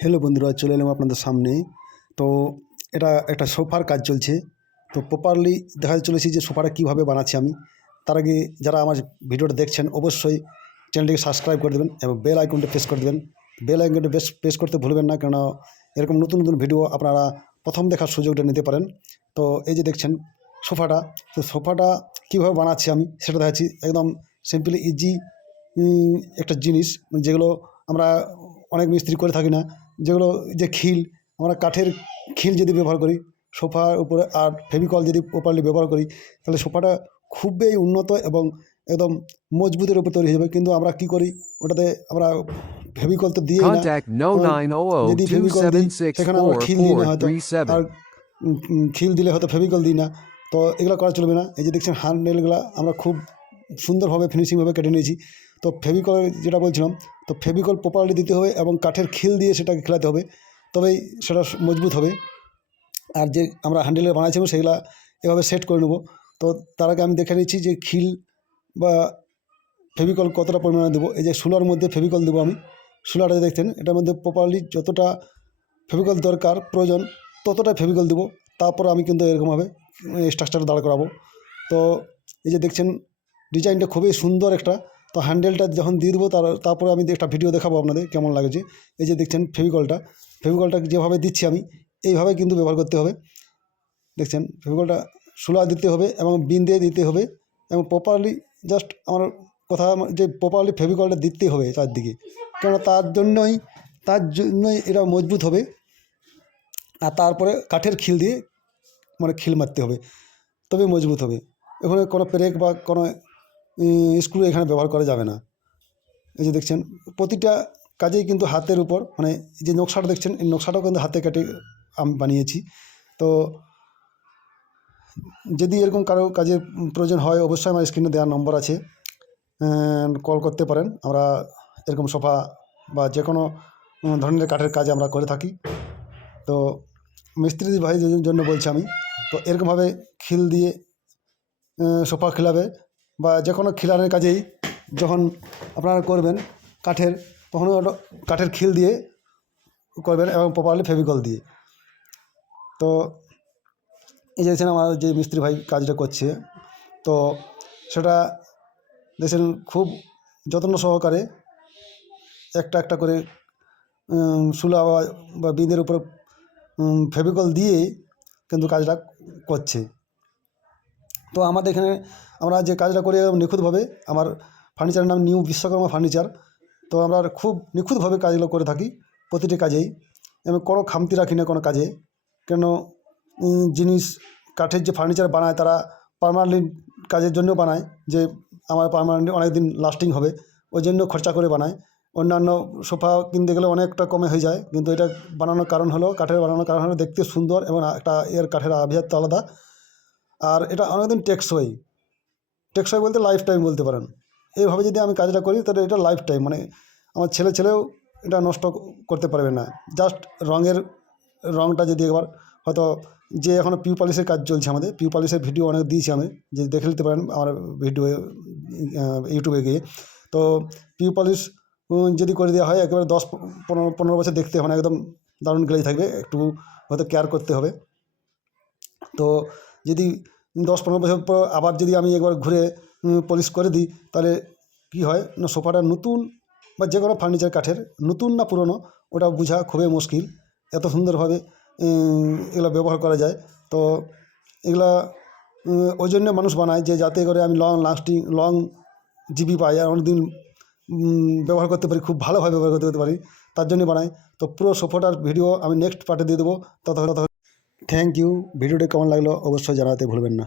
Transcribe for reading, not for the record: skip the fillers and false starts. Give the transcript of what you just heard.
Hello বন্ধুরা, চলে এলাম আপনাদের সামনে। তো এটা একটা সোফার কাজ চলছে। তো প্রপারলি দেখা চলেছি যে সোফাটা কীভাবে বানাচ্ছি আমি। তার আগে যারা আমার ভিডিওটা দেখছেন অবশ্যই চ্যানেলটিকে সাবস্ক্রাইব করে দেবেন এবং বেল আইকনটা প্রেস করে দেবেন। বেল আইকনটা প্রেস করতে ভুলবেন না, কেন এরকম নতুন নতুন ভিডিও আপনারা প্রথম দেখার সুযোগটা নিতে পারেন। তো এই যে দেখছেন সোফাটা, তো সোফাটা কীভাবে বানাচ্ছি আমি সেটা দেখাচ্ছি। একদম সিম্পলি ইজি একটা জিনিস, যেগুলো আমরা অনেক মিস্ত্রি করে থাকি না। যেগুলো যে খিল, আমরা কাঠের খিল যদি ব্যবহার করি সোফার উপরে, আর ফেভিকল যদি প্রপারলি ব্যবহার করি, তাহলে সোফাটা খুবই উন্নত এবং একদম মজবুতের উপর তৈরি হয়ে যাবে। কিন্তু আমরা কি করি, ওটাতে আমরা ফেভিকল তো দিই না। যদি ফেভিকল দিই সেখানে আমরা খিল দিই না হয়তো, আর খিল দিলে হয়তো ফেভিকল দিই না। তো এগুলো করা চলবে না। এই যে দেখছেন হ্যান্ডেলগুলো আমরা খুব সুন্দরভাবে ফিনিশিংভাবে কেটে নিয়েছি। তো ফেভিকল যেটা বলছিলাম, তো ফেভিকল প্রপারলি দিতে হবে এবং কাঠের খিল দিয়ে সেটাকে খেলাতে হবে, তবেই সেটা মজবুত হবে। আর যে আমরা হ্যান্ডেলে বানাইছিলাম সেগুলো এভাবে সেট করে নেব। তো তার আগে আমি দেখে নিচ্ছি যে খিল বা ফেভিকল কতটা পরিমাণে দেবো। এই যে সুলার মধ্যে ফেভিকল দেবো আমি। সুলাটা দেখছেন, এটার মধ্যে প্রপারলি যতটা ফেভিকল দরকার প্রয়োজন ততটা ফেভিকল দেবো। তারপর আমি কিন্তু এরকমভাবে স্ট্রাকচার দাঁড় করাবো। তো এই যে দেখছেন ডিজাইনটা খুবই সুন্দর একটা। তো হ্যান্ডেলটা যখন দিয়ে দেবো তারপরে আমি একটা ভিডিও দেখাবো আপনাদের কেমন লাগছে। এই যে দেখছেন ফেভিকলটা যেভাবে দিচ্ছি আমি এইভাবে কিন্তু ব্যবহার করতে হবে। দেখছেন ফেভিকলটা সুলা দিতে হবে এবং বিন দিয়ে দিতে হবে এবং প্রপারলি জাস্ট আমার কথা যে প্রপারলি ফেভিকলটা দিতে হবে চারদিকে, কেননা তার জন্যই এটা মজবুত হবে। আর তারপরে কাঠের খিল দিয়ে খিল মারতে হবে, তবে মজবুত হবে। এখানে কোনো পেরেক বা কোনো স্ক্রু এখানে ব্যবহার করা যাবে না। এই যে দেখছেন প্রতিটা কাজেই কিন্তু হাতের উপর, যে নকশাটা দেখছেন এই নকশাটাও কিন্তু হাতে কেটে আমি বানিয়েছি। তো যদি এরকম কারো কাজের প্রয়োজন হয় অবশ্যই আমার স্ক্রিনে দেওয়ার নম্বর আছে, কল করতে পারেন। আমরা এরকম সোফা বা যে কোনো ধরনের কাঠের কাজ আমরা করে থাকি। তো মিস্ত্রি ভাইদের জন্য বলছি আমি। তো এরকমভাবে খিল দিয়ে সোফা খিলাবে বা যে কোনো খিলানের কাজেই যখন আপনারা করবেন কাঠের, তখন ওটা কাঠের খিল দিয়ে করবেন এবং প্রপারলি ফেভিকল দিয়ে। তো এই যে দেখছেন আমার যে মিস্ত্রি ভাই কাজটা করছে, তো সেটা দেখছেন খুব যত্ন সহকারে একটা একটা করে সুলা বা বিঁধের উপরে ফেভিকল দিয়ে কিন্তু কাজটা করছে। তো আমাদের এখানে আমরা যে কাজটা করি একদম নিখুঁতভাবে। আমার ফার্নিচারের নাম নিউ বিশ্বকর্মা ফার্নিচার। তো আমরা খুব নিখুঁতভাবে কাজগুলো করে থাকি প্রতিটি কাজেই, এবং কোনো খামতি রাখি না কোনো কাজে। কেন জিনিস কাঠের যে ফার্নিচার বানায় তারা পার্মানেন্ট কাজের জন্য বানায়, যে আমার পার্মানেন্ট অনেক দিন লাস্টিং হবে, ওই জন্য খরচা করে বানায়। অন্যান্য সোফা কিনতে গেলে অনেকটা কমে হয়ে যায়, কিন্তু এটা বানানোর কারণ হলো, কাঠের বানানোর কারণ হলো দেখতে সুন্দর এবং একটা কাঠের আভিজাত তো আলাদা। আর এটা অনেকদিন টেকসই বলতে লাইফ টাইম বলতে পারেন। এইভাবে যদি আমি কাজটা করি তাহলে এটা লাইফ টাইম, আমার ছেলেও এটা নষ্ট করতে পারবে না। জাস্ট রঙটা যদি একবার হয়তো, যে এখনও পিউ পলিশের কাজ চলছে আমাদের, পিউ পলিশের ভিডিও অনেক দিয়েছি আমি, যে দেখে নিতে পারেন আমার ভিডিও ইউটিউবে গিয়ে। তো পিউ পলিশ যদি করে দেওয়া হয় একেবারে 10-15 বছর দেখতে হবে না, একদম দারুণ গ্লেজ থাকবে। একটু হয়তো কেয়ার করতে হবে। তো যদি 10-15 বছর পর আবার যদি আমি একবার ঘুরে পলিশ করে দিই, তাহলে কী হয় না, সোফাটা নতুন বা যে কোনো ফার্নিচার কাঠের নতুন না পুরনো ওটা বোঝা খুবই মুশকিল। এত সুন্দরভাবে এগুলো ব্যবহার করা যায়। তো এগুলা ওই জন্য মানুষ বানায়, যে যাতে করে আমি লং জিবি পাই আর অনেকদিন ব্যবহার করতে পারি, খুব ভালোভাবে ব্যবহার করতে পারি, তার জন্য বানাই। তো পুরো সোফাটার ভিডিও আমি নেক্সট পার্টে দিয়ে দেবো। ততক্ষণ থ্যাংক ইউ। ভিডিওটা কেমন লাগলো অবশ্যই জানাতে ভুলবেন না।